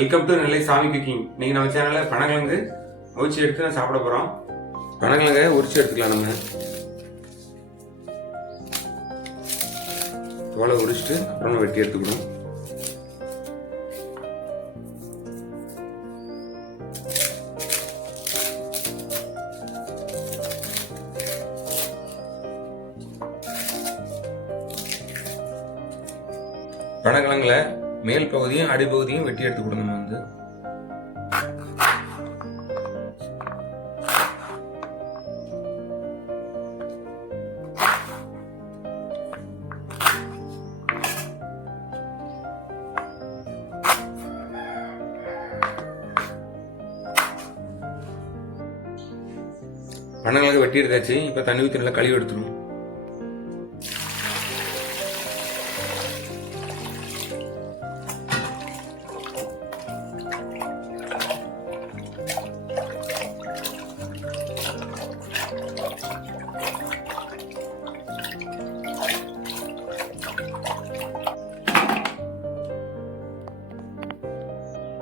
Welcome to நெல்லை சாமி cooking. இன்னைக்கு நம்ம சேனலில் பனங்கிழங்கு அவிச்சு எடுத்து நான் சாப்பிட போகிறோம். பனங்கிழங்கை உரிச்சு எடுத்துக்கலாம். நம்ம தோலை உரிச்சிட்டு அப்புறம் வெட்டி எடுத்துக்கணும். பனங்கிழங்குல மேல் பகுதியும் அடிப்பகுதியும் வெட்டி எடுத்துக்கணும். நம்ம வந்து பனங்கிழங்கு வெட்டி எடுத்தாச்சு. இப்ப தண்ணி ஊற்றி நல்லா கழுவி எடுத்துடும்.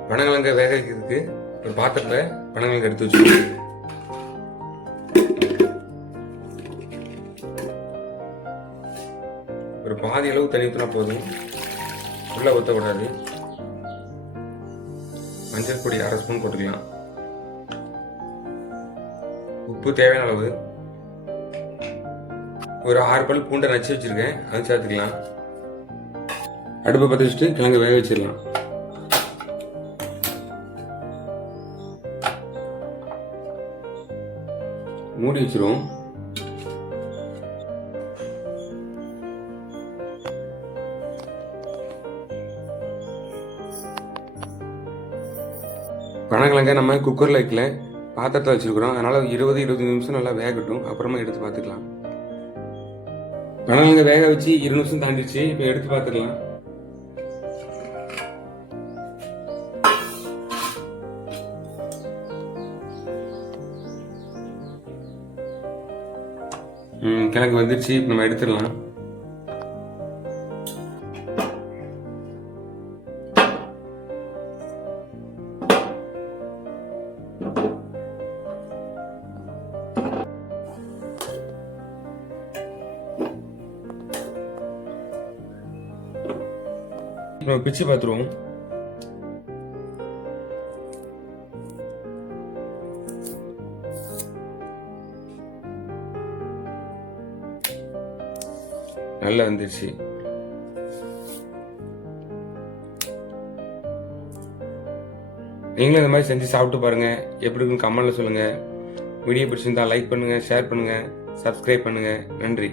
பனங்கிழங்கை வேக வைக்கிறதுக்கு ஒரு பாத்திரத்துல பனங்கிழங்கு எடுத்து வச்சுக்கணும். ஒரு பாதி அளவு தண்ணி ஊற்றினா போதும், உள்ள ஊற்றக்கூடாது. மஞ்சள் பொடி 1/2 ஸ்பூன் போட்டுக்கலாம். உப்பு தேவையான அளவு. ஒரு 6 பல் பூண்டை நச்சு வச்சிருக்கேன், அது சேர்த்துக்கலாம். அடுப்பை பற்ற வச்சுட்டு கிழங்கு வேக வச்சிடலாம். மூடி வச்சிருவோம். பனங்கிழங்க நம்ம குக்கரில் வைக்கல, பாத்திரத்தில் வச்சிருக்கிறோம். அதனால 20-25 நிமிஷம் நல்லா வேகட்டும், அப்புறமா எடுத்து பார்த்துக்கலாம். பனங்கிழங்க வேக வச்சு 20 நிமிஷம் தாண்டிச்சு. இப்போ எடுத்து பார்த்துக்கலாம். கிழங்கு வந்துருச்சு. இப்போ நம்ம எடுத்துடலாம். இப்போ பிச்சு பார்த்துருவோம். நல்லா வந்துருச்சு. நீங்களும் இந்த மாதிரி செஞ்சு சாப்பிட்டு பாருங்க. எப்படி இருக்குன்னு கமெண்ட்ல சொல்லுங்க. வீடியோ பிடிச்சிருந்தா லைக் பண்ணுங்க, ஷேர் பண்ணுங்க, சப்ஸ்கிரைப் பண்ணுங்க. நன்றி.